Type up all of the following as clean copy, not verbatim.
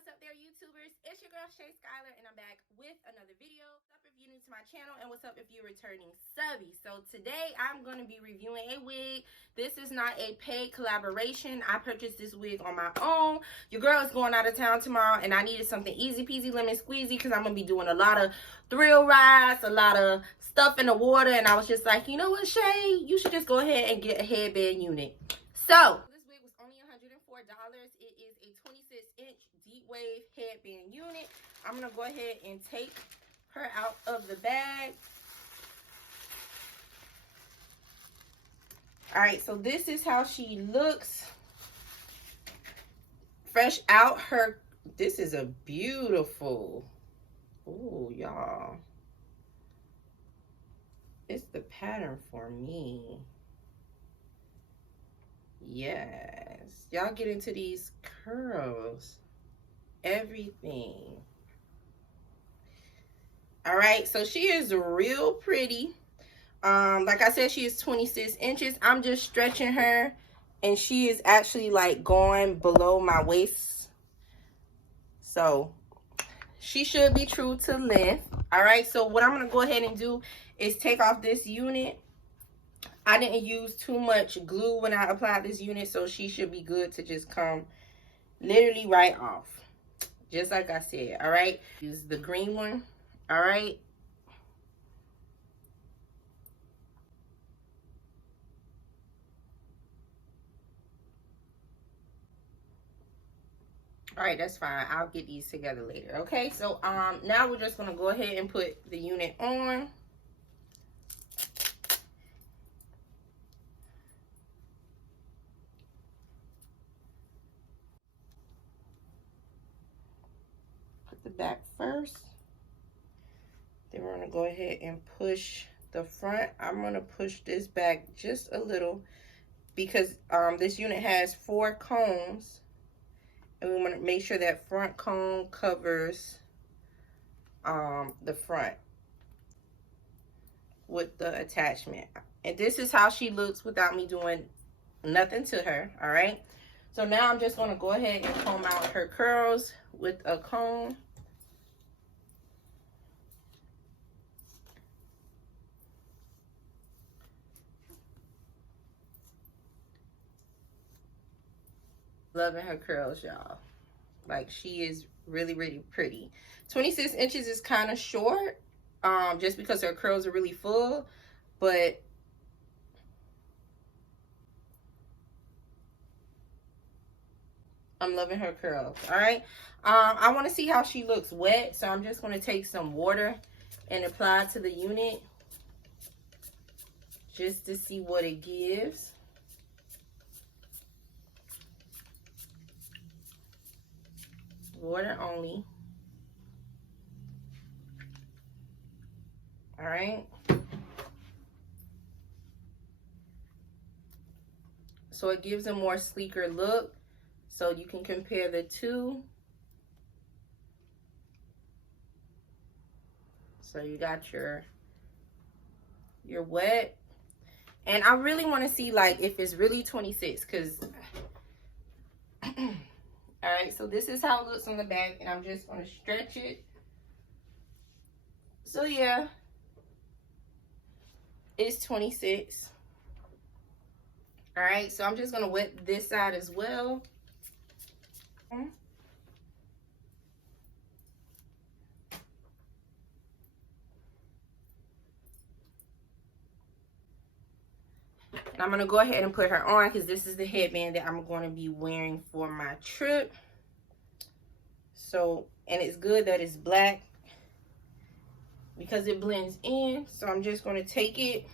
what's up there, YouTubers? It's your girl Shay Skylar, and I'm back with another video. What's up if you're new to my channel, and what's up if you're returning subby? So today I'm going to be reviewing a wig. This is not a paid collaboration. I purchased this wig on my own. Your girl is going out of town tomorrow, and I needed something easy peasy lemon squeezy because I'm going to be doing a lot of thrill rides, a lot of stuff in the water, and I was just like, you know what, Shay, you should just go ahead and get a headband unit. So this wig was only $104. It is a 26-inch deep wave headband unit. I'm gonna go ahead and take her out of the bag. All right, so this is how she looks fresh out her. This is a beautiful, oh y'all, it's the pattern for me. Yes, y'all get into these curls, everything. All right, so she is real pretty. Like I said, she is 26 inches. I'm just stretching her, and she is actually like going below my waist, so she should be true to length. All right, so what I'm gonna go ahead and do is take off this unit. I didn't use too much glue when I applied this unit, so she should be good to just come literally right off, just like I said. All right, use the green one. All right, all right, that's fine. I'll get these together later. Okay, so now we're just gonna go ahead and put the unit on. Put the back first, then we're gonna go ahead and push the front. I'm gonna push this back just a little because this unit has 4 combs, and we want to make sure that front comb covers the front with the attachment. And this is how she looks without me doing nothing to her. All right, so now I'm just going to go ahead and comb out her curls with a comb. Loving her curls, y'all. Like, she is really, really pretty. 26 inches is kind of short, just because her curls are really full, but I'm loving her curls. All right, I want to see how she looks wet, so I'm just going to take some water and apply to the unit just to see what it gives. Water only. All right, so it gives a more sleeker look, so you can compare the two. So you got your wet, and I really want to see like if it's really 26, because all right, so this is how it looks on the back, and I'm just going to stretch it. So yeah, it's 26. All right, so I'm just going to wet this side as well. And I'm going to go ahead and put her on because this is the headband that I'm going to be wearing for my trip. So, and it's good that it's black because it blends in. So I'm just going to take it.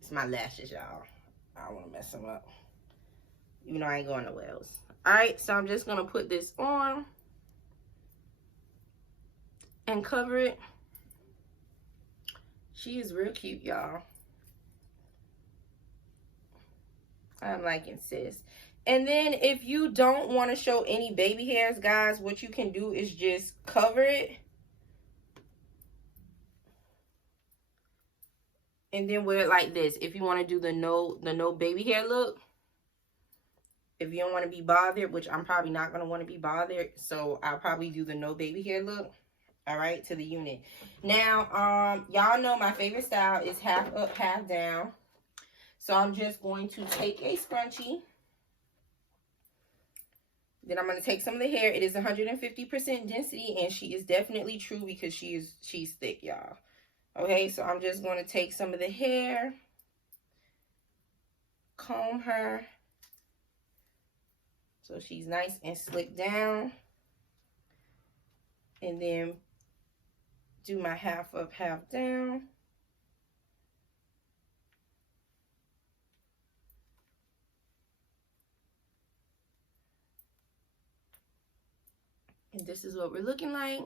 It's my lashes, y'all. I don't want to mess them up. Even though I ain't going nowhere else. All right, so I'm just going to put this on and cover it. She is real cute, y'all. I'm liking sis. And then if you don't want to show any baby hairs, guys, what you can do is just cover it and then wear it like this. If you want to do the no baby hair look, if you don't want to be bothered, which I'm probably not going to want to be bothered, so I'll probably do the no baby hair look. All right, to the unit. Now, y'all know my favorite style is half up, half down. So I'm just going to take a scrunchie. Then I'm going to take some of the hair. It is 150% density, and she is definitely true because she's thick, y'all. Okay, so I'm just going to take some of the hair, comb her so she's nice and slicked down, and then do my half up, half down. And this is what we're looking like.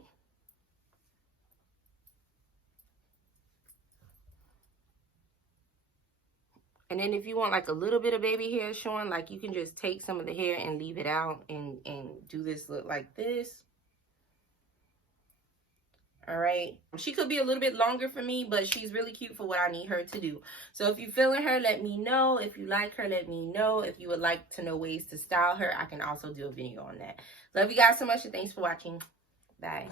And then if you want like a little bit of baby hair showing, like you can just take some of the hair and leave it out and do this look like this. All right. She could be a little bit longer for me, but she's really cute for what I need her to do. So if you're feeling her, let me know. If you like her, let me know. If you would like to know ways to style her, I can also do a video on that. Love you guys so much, and thanks for watching. Bye.